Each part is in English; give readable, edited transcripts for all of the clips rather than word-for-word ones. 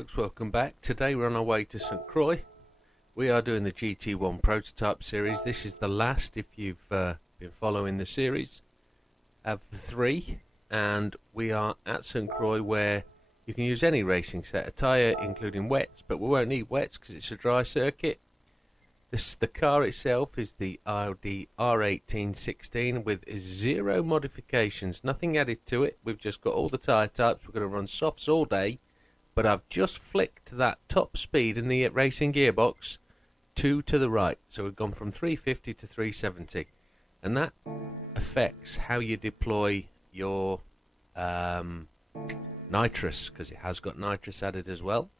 folks, welcome back. Today we're on our way to St. Croix. We are doing the GT1 Prototype series. This is the last, if you've been following the series, of the three. And we are at St. Croix, where you can use any racing set of tyre, including wets, but we won't need wets because it's a dry circuit. The car itself is the Audi R18 with 0 modifications, nothing added to it. We've just got all the tyre types. We're going to run softs all day, but I've just flicked that top speed in the racing gearbox 2 to the right. So we've gone from 350 to 370, and that affects how you deploy your nitrous, because it has got nitrous added as well.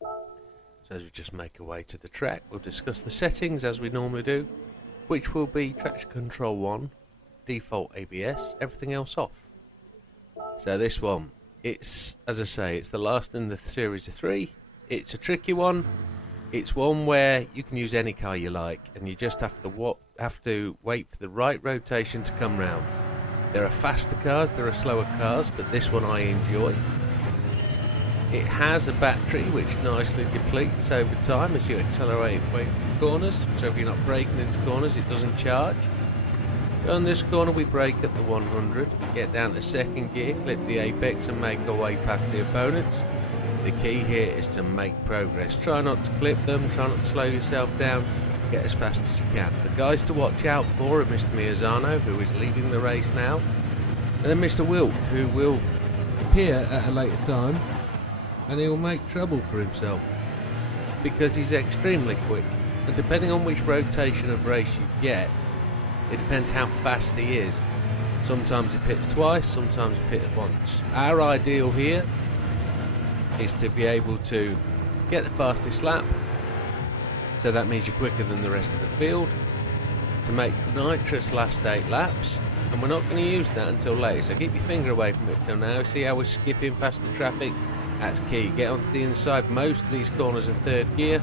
So as we just make our way to the track, we'll discuss the settings as we normally do, which will be traction control 1, default ABS, everything else off. So this one, it's, as I say, it's the last in the series of 3. It's a tricky one. It's one where you can use any car you like, and you just have to wait for the right rotation to come round. There are faster cars, there are slower cars, but this one I enjoy. It has a battery which nicely depletes over time as you accelerate away from corners, so if you're not braking into corners it doesn't charge. On this corner we brake at the 100, get down to second gear, clip the apex and make our way past the opponents. The key here is to make progress. Try not to clip them, try not to slow yourself down, get as fast as you can. The guys to watch out for are Mr. Miazano, who is leading the race now, and then Mr. Wilk, who will appear at a later time. And he'll make trouble for himself because he's extremely quick, and depending on which rotation of race you get, it depends how fast he is. Sometimes he pits twice, sometimes he pits once. Our ideal here is to be able to get the fastest lap, so that means you're quicker than the rest of the field, to make nitrous last 8 laps, and we're not going to use that until later, so keep your finger away from it till now. See how we're skipping past the traffic? That's key. Get onto the inside. Most of these corners are 3rd gear.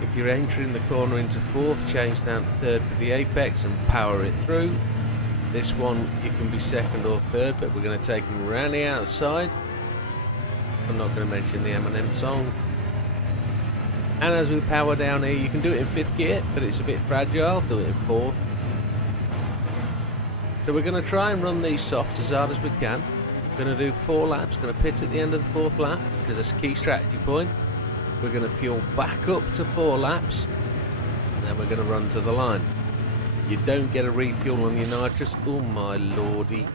If you're entering the corner into 4th, change down to 3rd for the apex and power it through. This one you can be 2nd or 3rd, but we're going to take them around the outside. I'm not going to mention the Eminem song. And as we power down here, you can do it in 5th gear, but it's a bit fragile. Do it in 4th. So we're going to try and run these softs as hard as we can. Going to do 4 laps, going to pit at the end of the 4th lap because that's a key strategy point. We're going to fuel back up to 4 laps, and then we're going to run to the line. You don't get a refuel on your nitrous. Oh my lordy.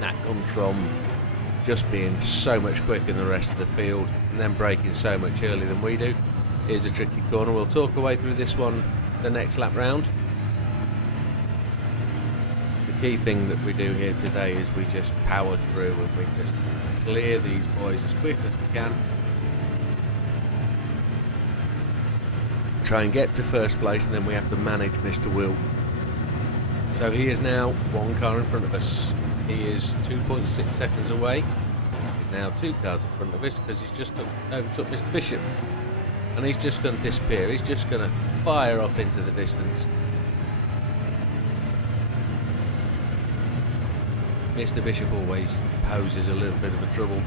That comes from just being so much quicker than the rest of the field and then braking so much earlier than we do. Here's a tricky corner. We'll talk our way through this one the next lap round. Key thing that we do here today is we just power through and we just clear these boys as quick as we can. Try and get to 1st place, and then we have to manage Mr. Will. So he is now 1 car in front of us. He is 2.6 seconds away. He's now 2 cars in front of us because he's just overtook Mr. Bishop. And he's just going to disappear. He's just going to fire off into the distance. Mr. Bishop always poses a little bit of a trouble,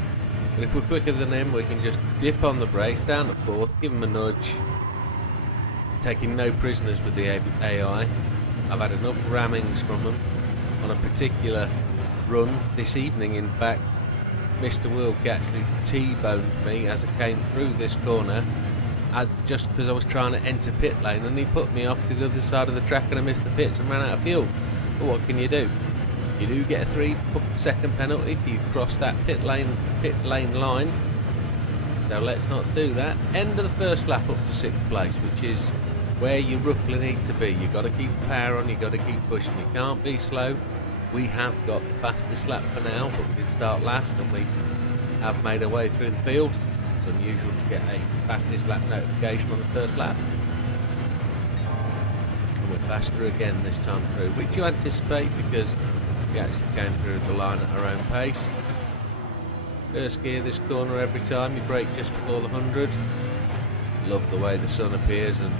but if we're quicker than him we can just dip on the brakes down to 4th, give him a nudge, taking no prisoners with the AI. I've had enough rammings from them on a particular run this evening. In fact, Mr. Wilk actually T-boned me as I came through this corner, just because I was trying to enter pit lane, and he put me off to the other side of the track and I missed the pits and ran out of fuel. But what can you do? You do get a 3-second penalty if you cross that pit lane line. So let's not do that. End of the 1st lap up to 6th place, which is where you roughly need to be. You've got to keep the power on, you've got to keep pushing, you can't be slow. We have got the fastest lap for now, but we did start last and we have made our way through the field. It's unusual to get a fastest lap notification on the 1st lap. And we're faster again this time through, which you anticipate because we actually came through the line at our own pace. 1st gear this corner every time, you brake just before the 100. Love the way the sun appears, and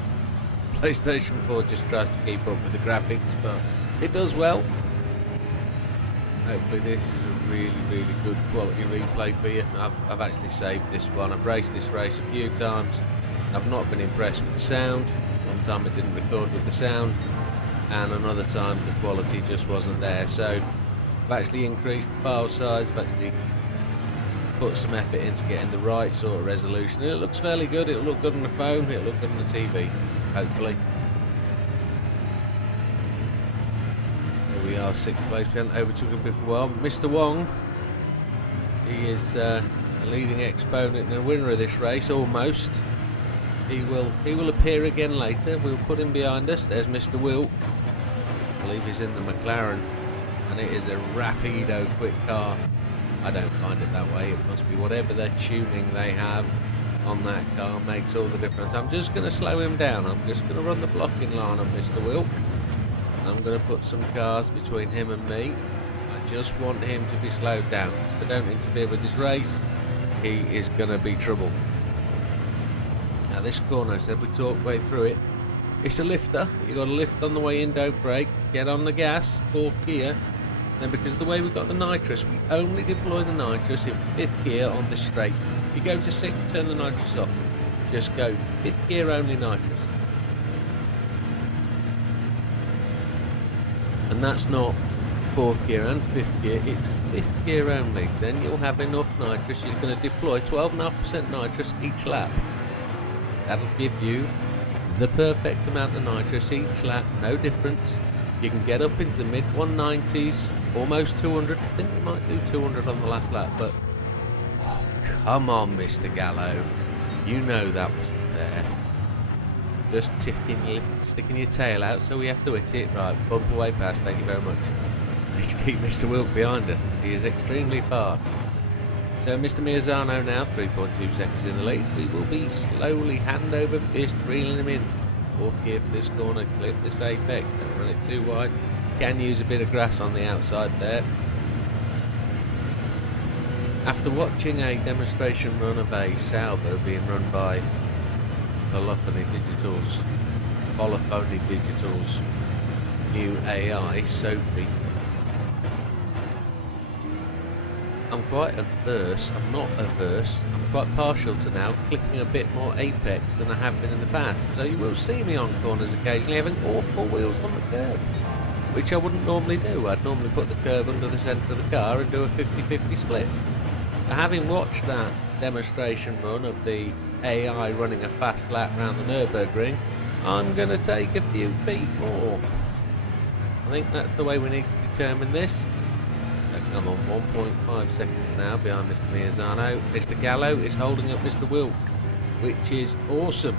PlayStation 4 just tries to keep up with the graphics, but it does well. Hopefully this is really, really good quality replay for you. I've actually saved this one. I've raced this race a few times. I've not been impressed with the sound. One time it didn't record with the sound, and another times the quality just wasn't there. So I've actually increased the file size. I've actually put some effort into getting the right sort of resolution. And it looks fairly good. It'll look good on the phone. It'll look good on the TV, hopefully. Here we are, 6th place. We haven't overtook him before. Mr. Wong, he is a leading exponent and a winner of this race, almost. He will appear again later. We'll put him behind us. There's Mr. Wilk. I believe he's in the McLaren, and it is a rapido quick car. I don't find it that way. It must be whatever their tuning they have on that car makes all the difference. I'm just going to slow him down. I'm just going to run the blocking line on Mr. Wilk. I'm going to put some cars between him and me. I just want him to be slowed down. If I don't interfere with his race, he is going to be trouble. Now this corner, I said we talked way through it. It's a lifter. You got to lift on the way in, don't brake. Get on the gas, 4th gear. Then because of the way we've got the nitrous, we only deploy the nitrous in 5th gear on the straight. If you go to 6th, turn the nitrous off. Just go 5th gear only nitrous. And that's not 4th gear and 5th gear, it's 5th gear only. Then you'll have enough nitrous. You're going to deploy 12.5% nitrous each lap. That'll give you the perfect amount of nitrous each lap, no difference. You can get up into the mid 190s, almost 200. I think we might do 200 on the last lap, but oh, come on, Mr. Gallo. You know that wasn't fair. Just sticking your tail out, so we have to hit it. Right, bump away past, thank you very much. Need to keep Mr. Wilk behind us. He is extremely fast. So Mr. Mirzano now, 3.2 seconds in the lead. We will be slowly, hand over fist, reeling him in. 4th gear for this corner, clip this apex, don't run it too wide. Can use a bit of grass on the outside there. After watching a demonstration run of a Salvo being run by Polyphony Digital's new AI, Sophie, I'm quite averse, I'm not averse, I'm quite partial to now clipping a bit more apex than I have been in the past. So you will see me on corners occasionally having awful wheels on the curb, which I wouldn't normally do. I'd normally put the curb under the centre of the car and do a 50-50 split. But having watched that demonstration run of the AI running a fast lap around the Nürburgring, I'm going to take a few feet more. I think that's the way we need to determine this. I'm on 1.5 seconds now behind Mr. Mirzano. Mr. Gallo is holding up Mr. Wilk, which is awesome.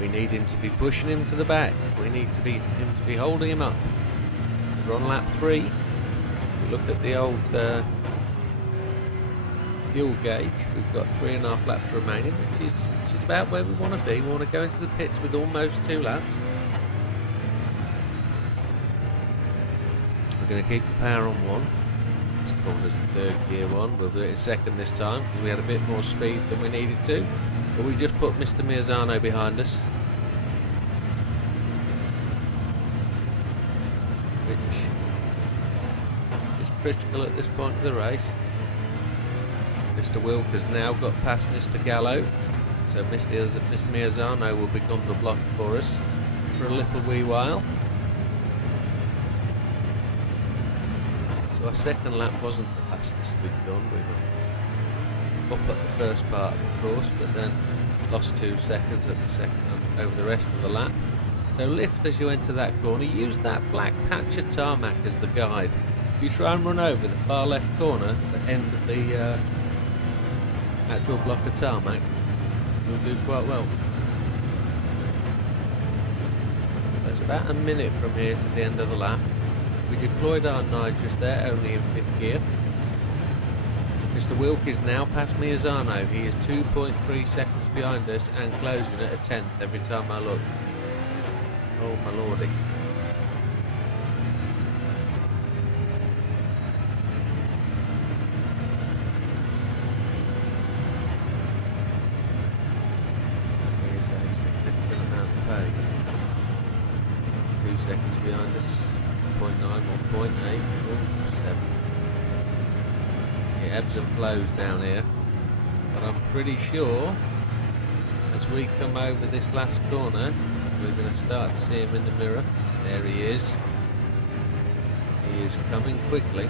We need him to be pushing him to the back. We need him to be holding him up. We're on lap 3. We look at the old fuel gauge. We've got 3.5 laps remaining, which is about where we want to be. We want to go into the pits with almost 2 laps. We're going to keep the power on 1. This corner's the 3rd gear one. We'll do it in 2nd this time because we had a bit more speed than we needed to. But we just put Mr. Mirzano behind us, which is critical at this point of the race. Mr. Wilk has now got past Mr. Gallo, so Mr. Mirzano will become the block for us for a little wee while. Our 2nd lap wasn't the fastest we've done. We were up at the first part of the course, but then lost 2 seconds at the second over the rest of the lap. So lift as you enter that corner. Use that black patch of tarmac as the guide. If you try and run over the far left corner, the end of the actual block of tarmac, you'll do quite well. So it's about a minute from here to the end of the lap. We deployed our nitrous there, only in 5th gear. Mr. Wilk is now past Mirzano. He is 2.3 seconds behind us and closing at a 10th every time I look. Oh my lordy. Here's a significant amount of pace. It's 2 seconds behind us. 0.9, 1.8, 7. ebbs and flows down here, but I'm pretty sure as we come over this last corner we're going to start to see him in the mirror. There he is. He is coming quickly,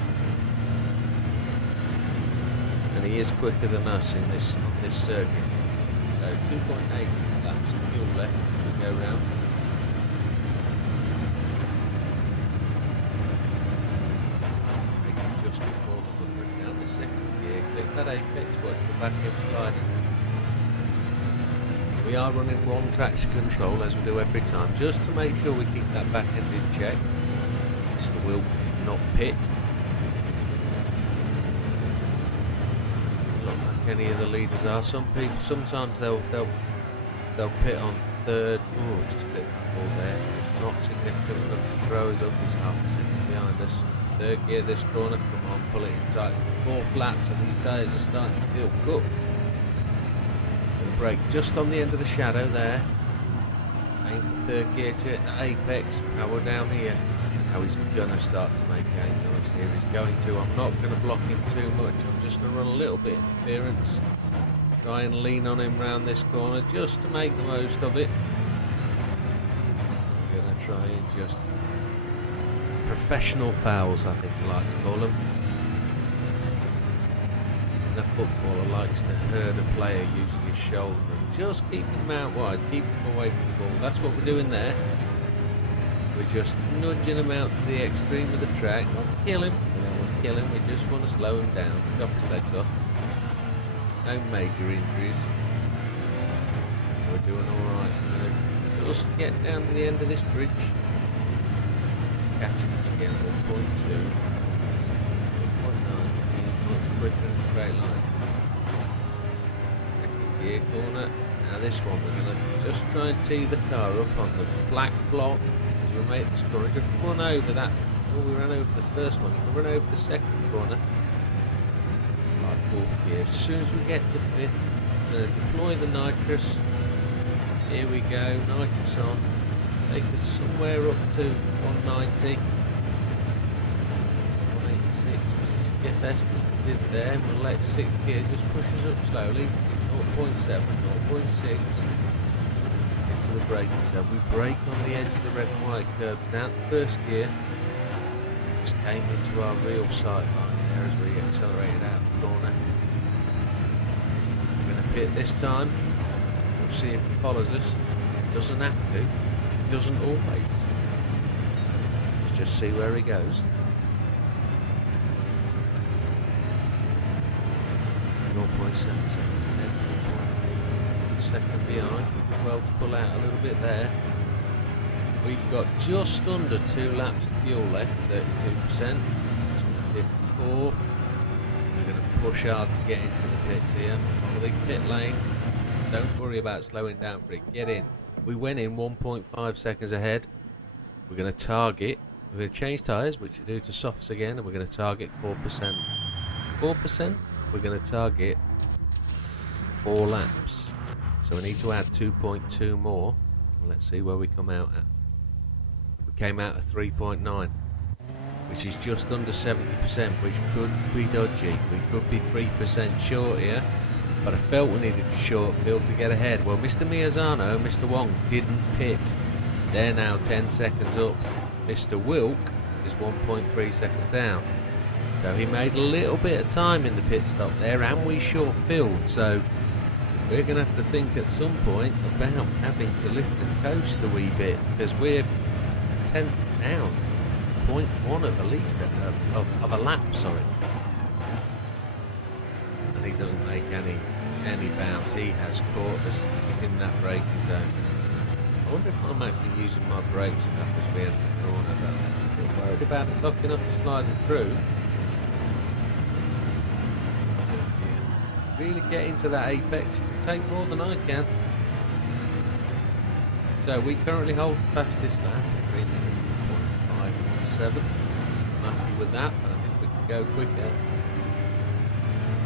and he is quicker than us on this circuit. So 2.8 laps of fuel left to go round. Just before the bring down the second gear, click that apex, watch the back end sliding. We are running one traction control as we do every time, just to make sure we keep that back end in check. Mr. Wilk did not pit. Not like any of the leaders are. Some people, sometimes they'll pit on third. Oh, just a bit before there. It's not significant enough to throw us up. He's half a second behind us. Third gear this corner. Come on, pull it in tight. It's the fourth lap, so these tyres are starting to feel cooked. Brake just on the end of the shadow there. Aim for third gear to hit the apex. Power down here. Now he's gonna start to make gains on us here. He's going to. I'm not gonna block him too much. I'm just gonna run a little bit interference. Try and lean on him round this corner just to make the most of it. I'm gonna try and just professional fouls, I think we like to call them. The footballer likes to herd a player using his shoulder and just keeping him out wide, keeping him away from the ball. That's what we're doing there. We're just nudging him out to the extreme of the track, not to kill him. We don't want to kill him, we just want to slow him down, chop his legs off. No major injuries. So we're doing alright. We're going to just get down to the end of this bridge. He's catching us again, 1.2. Much quicker in a straight line. Second gear corner. Now this one we're going to just try and tee the car up on the black block as we make this corner. Just run over that. Oh, we ran over the first one. You can run over the second corner. Like fourth gear. As soon as we get to fifth, we're going to deploy the nitrous. Here we go. Nitrous on. Take us somewhere up to 190. 186. Get best as we did there, and we'll let sixth gear just push us up slowly. It's 0.7, 0.6 into the braking zone. We brake on the edge of the red and white curbs down to first gear. Just came into our real sight line there as we accelerated out the corner. We're going to pit this time. We'll see if he follows us. Doesn't have to. Doesn't always. Let's just see where he goes. 0.7 seconds ahead, 0.8 second behind. Well to pull out a little bit there. We've got just under 2 laps of fuel left, 32%. 54th. We're going to push hard to get into the pits here. Follow the pit lane. Don't worry about slowing down for it. Get in. We went in 1.5 seconds ahead. We're going to target. We're going to change tyres, which we do to softs again, and we're going to target 4%. 4%? We're going to target 4 laps, so we need to add 2.2 more. Let's see where we come out at. We came out at 3.9, which is just under 70%, which could be dodgy. We could be 3% short here, but I felt we needed to short field to get ahead. Well, Mr. Miyazano, Mr. Wong didn't pit. They're now 10 seconds up. Mr. Wilk is 1.3 seconds down. So he made a little bit of time in the pit stop there, and we short filled. So we're going to have to think at some point about having to lift and coast a wee bit, because we're 10th down, 0.1 of a litre, of a lap, sorry. And he doesn't make any bounce. He has caught us in that braking zone. I wonder if I'm actually using my brakes enough as we enter the corner, but I'm not worried about it locking up and sliding through. Really get into that apex, you can take more than I can. So we currently hold the fastest lap at 3:5:17. I'm happy with that, but I think we can go quicker.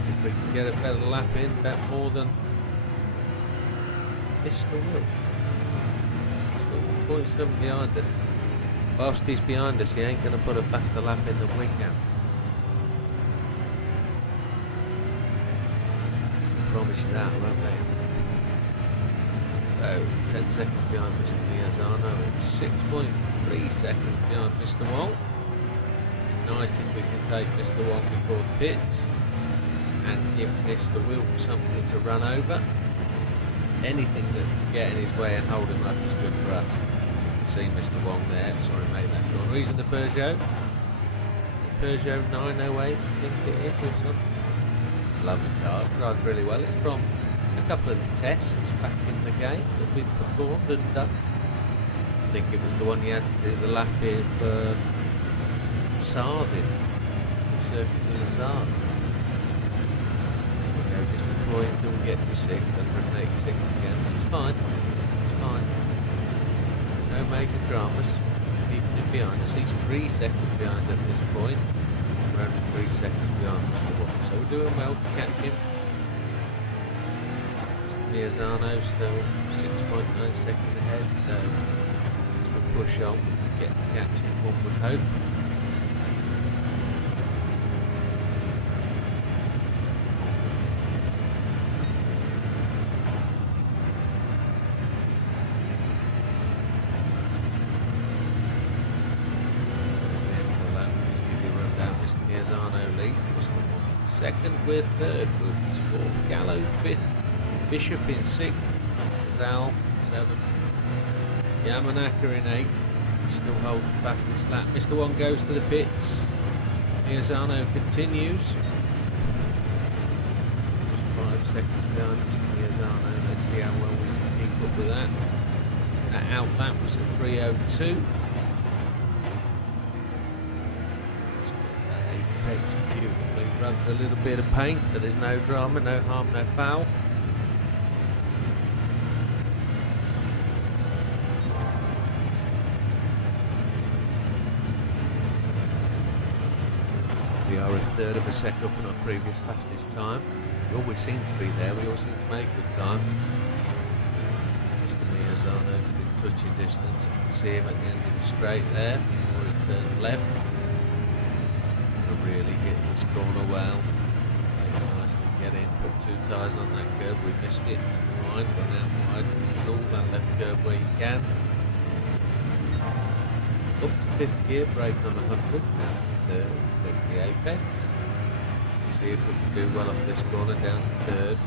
If we can get a better lap in, about more than Mr. Will. He's still 1.7 behind us. Whilst he's behind us, he ain't going to put a faster lap in than we can. promise you that, won't they? So 10 seconds behind Mr. Miazano and 6.3 seconds behind Mr. Wong. Nice if we can take Mr. Wong before the pits and give Mr. Wilk something to run over. Anything that can get in his way and hold him up is good for us. See Mr. Wong there, sorry mate, that corner. He's in the Peugeot. The Peugeot 908, I think it is, or something. Lovely car, it drives really well. It's from a couple of the tests back in the game that we've performed and done. I think it was the one you had to do the lap in Sardin, the circuit of the Sard. Just deploy until we get to 6, 186 again. That's fine. It's fine. No major dramas. Keeping him behind us. He's 3 seconds behind at this point. We're only 3 seconds behind Mr. Watt. So we're doing well to catch him. Mr. Miazano still 6.9 seconds ahead. So as we push on, we get to catch him, one would hope. Second, we're third, Wilkins fourth, Gallo fifth, Bishop in sixth, Zal seventh, Yamanaka in eighth. Still holds the fastest lap. Mr. Wong goes to the pits. Miazano continues. Just 5 seconds behind Mr. Miazano. Let's see how well we can keep up with that. That out lap was a 3:02. Beautifully rubbed a little bit of paint, but there's no drama, no harm, no foul. We are a third of a second up on our previous fastest time. We always seem to be there, we always seem to make good time. Mr. Miazano's within touching distance. You can see him at the end of the straight there, before he turns left. Really hit this corner well. Nicely get in, put 2 tyres on that curb. We missed it. Never mind, gone out wide. Use all that left curb where you can. Up to 5th gear, brake on 100. Now 3rd, click the apex. See if we can do well off this corner down to 3rd.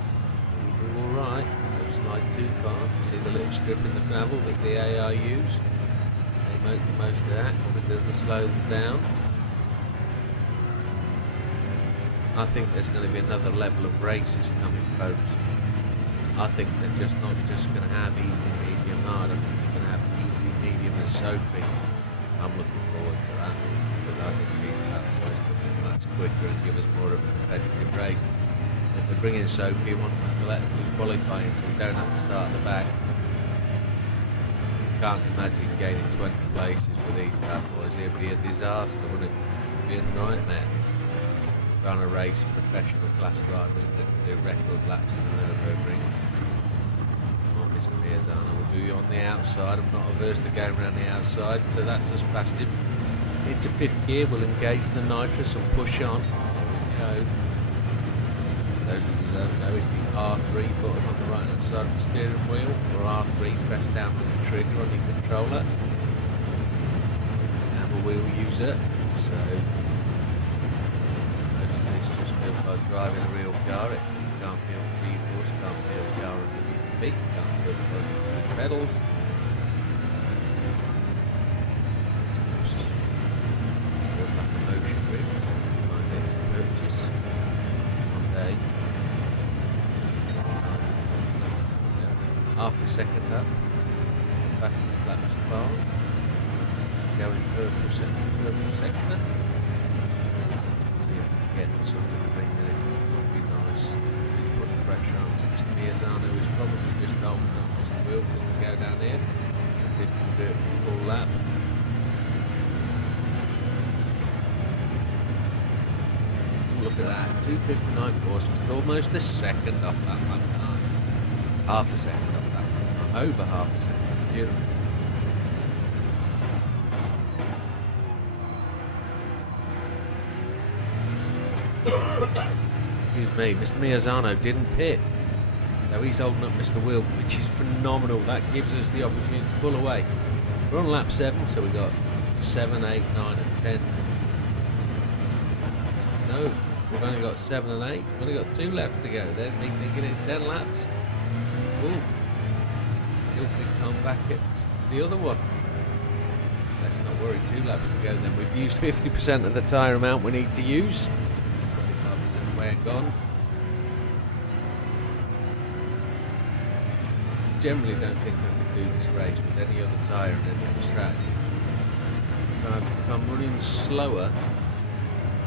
We do alright. Don't slide too far. See the little strip in the gravel that the AI use. They make the most of that because it doesn't slow them down. I think there's going to be another level of races coming, folks. I think they're just not just going to have easy, medium, hard. I think they're going to have easy, medium and Sophie. I'm looking forward to that because I think these boys could be much quicker and give us more of a competitive race. If they bring in Sophie, want them to let us do qualifying so we don't have to start at the back. Can't imagine gaining 20 places with these bad boys. It'd be a disaster, wouldn't it? It'd be a nightmare. Trying to race professional class drivers that do record laps in the Nürburgring. Oh, Mr. Miazano will do you on the outside. I'm not averse to going around the outside, so that's just past him. Into 5th gear, we'll engage the nitrous and push on. There we go. Those of you who don't know, is the R3 button on the right hand side of the steering wheel, or R3 press down with the trigger on your controller. And a wheel user. So this just feels like driving a real car, except you can't feel the G-force, can't feel the car underneath the feet, can't feel the buzz of the pedals. It's like a motion rig. My next purchase one day. Half a second up, fastest lap so far. Going purple sector. Get something 3 minutes, that would be nice. Really put the pressure on to Mr. Miazano, who's probably just holding up Mr. Wilk as we go down here. Let's see if we can do it for a full lap. Look at that, 2:59 force, it's almost a second off that lap time. Half a second off that lap time, over half a second, beautiful. Excuse me, Mr. Miazano didn't pit. So he's holding up Mr. Will, which is phenomenal. That gives us the opportunity to pull away. We're on lap 7, so we've got 7, 8, 9 and 10. No, we've only got 7 and 8. We've only got 2 left to go. There's me thinking it's 10 laps. Ooh. Still think I'm back at the other one. Let's not worry, 2 laps to go then. We've used 50% of the tyre amount we need to use. 25% away and gone. Generally don't think I could do this race with any other tyre and any other strategy. If I'm running slower,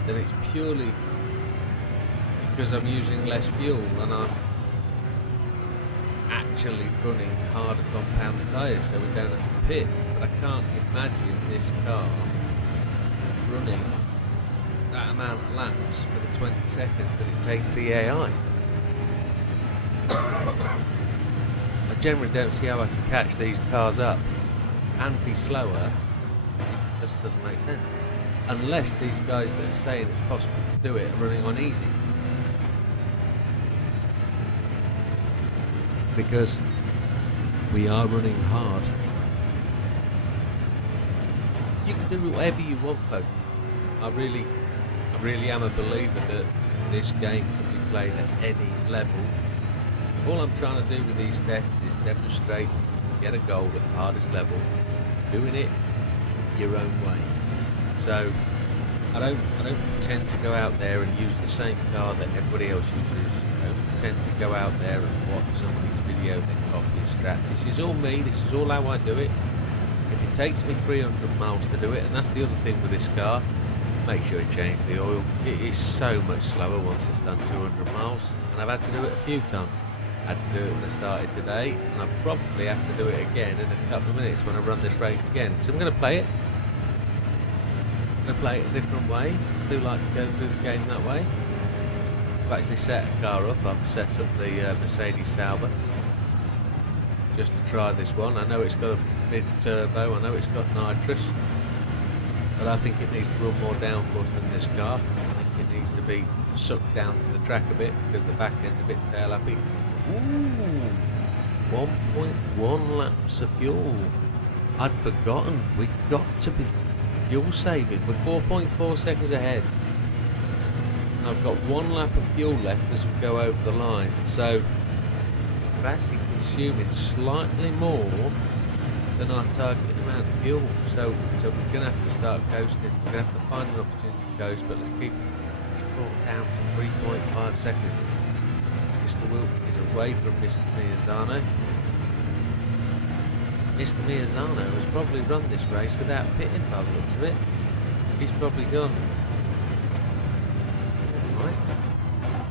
then it's purely because I'm using less fuel and I'm actually running harder compound tyres, so we don't have to pit. But I can't imagine this car running that amount of laps for the 20 seconds that it takes the AI. I generally don't see how I can catch these cars up and be slower. It just doesn't make sense. Unless these guys that are saying it's possible to do it are running on easy. Because we are running hard. You can do whatever you want, folks. I really am a believer that this game can be played at any level. All I'm trying to do with these tests is demonstrate, get a goal at the hardest level, doing it your own way. So I don't tend to go out there and use the same car that everybody else uses. I don't tend to go out there and watch somebody's video then copy and strap. This is all me, this is all how I do it. If it takes me 300 miles to do it, and that's the other thing with this car, make sure you change the oil. It is so much slower once it's done 200 miles, and I've had to do it a few times. I had to do it when I started today, and I probably have to do it again in a couple of minutes when I run this race again. So I'm going to play it. I'm going to play it a different way. I do like to go through the game that way. I've actually set a car up. I've set up the Mercedes Sauber just to try this one. I know it's got a mid-turbo, I know it's got nitrous, but I think it needs to run more downforce than this car. I think it needs to be sucked down to the track a bit because the back end's a bit tail happy. Ooh, 1.1 laps of fuel. I'd forgotten we got to be fuel saving. We're 4.4 seconds ahead. I've got 1 lap of fuel left as we go over the line, so we're actually consuming slightly more than our targeted amount of fuel. So we're going to have to start coasting. We're going to have to find an opportunity to coast, but let's keep this brought down to 3.5 seconds. Mr. Will is away from Mr. Miazano. Mr. Miazano has probably run this race without pitting by the looks of it. He's probably gone. Right.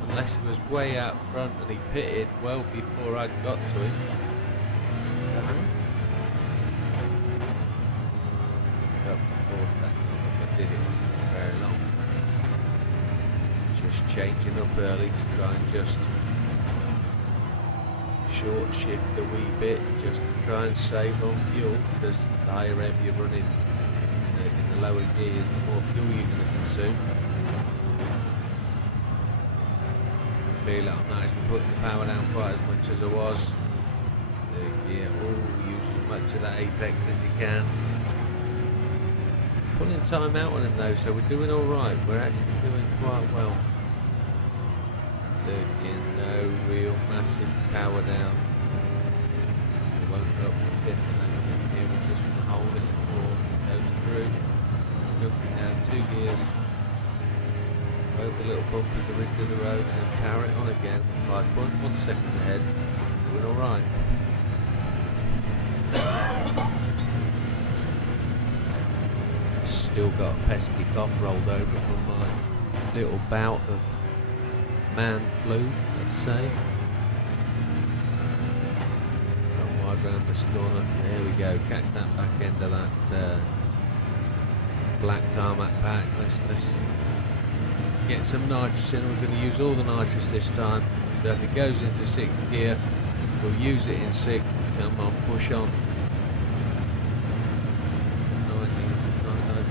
Unless he was way out front and he pitted well before I got to him. Up to 4th that time if I did it, it wasn't very long. Just changing up early to try and just short shift a wee bit just to try and save on fuel, because the higher rev you're running in the lower gears, the more fuel you're going to consume. I feel like I'm not actually putting the power down quite as much as I was. Yeah, use as much of that apex as you can. Putting time out on him though, so we're doing alright. We're actually doing quite well. No real massive power down. We won't go up to 5th and here we're just going to hold it before it goes through. Jumping down 2 gears. Over the little bump in the ridge of the road and then power it on again. 5.1 seconds ahead. Doing alright. Still got a pesky cough rolled over from my little bout of man flu, let's say. Come wide round this corner. There we go. Catch that back end of that black tarmac patch. Let's get some nitrous in. We're going to use all the nitrous this time. So if it goes into 6th gear, we'll use it in 6th. Come on, push on.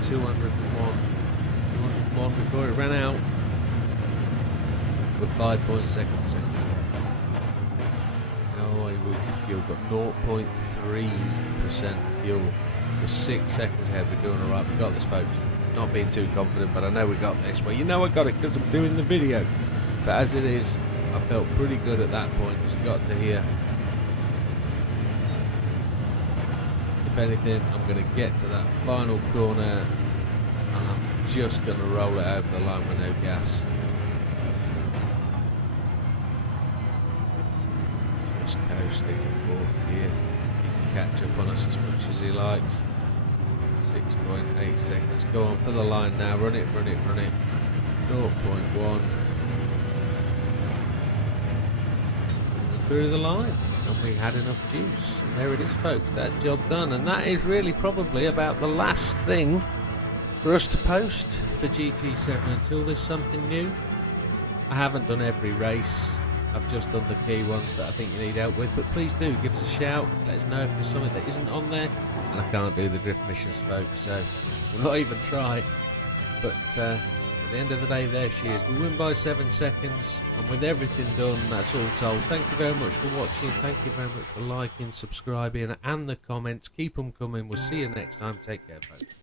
201 before it ran out. With 5.2 seconds. with fuel. Got 0.3% fuel. We're 6 seconds ahead. We're doing alright. We got this, folks. Not being too confident, but I know we got this. Well, you know I got it because I'm doing the video. But as it is, I felt pretty good at that point as we got to here. If anything, I'm going to get to that final corner and I'm just going to roll it over the line with no gas. Just coasting in fourth gear. He can catch up on us as much as he likes. 6.8 seconds. Go on for the line now. Run it, run it, run it. 0.1. Through the line. And we had enough juice. And there it is, folks. That job done. And that is really probably about the last thing for us to post for GT7 until there's something new. I haven't done every race. I've just done the key ones that I think you need help with, but please do give us a shout. Let us know if there's something that isn't on there. And I can't do the drift missions, folks, so we'll not even try. But at the end of the day, there she is. We win by 7 seconds, and with everything done, that's all told. Thank you very much for watching. Thank you very much for liking, subscribing, and the comments. Keep them coming. We'll see you next time. Take care, folks.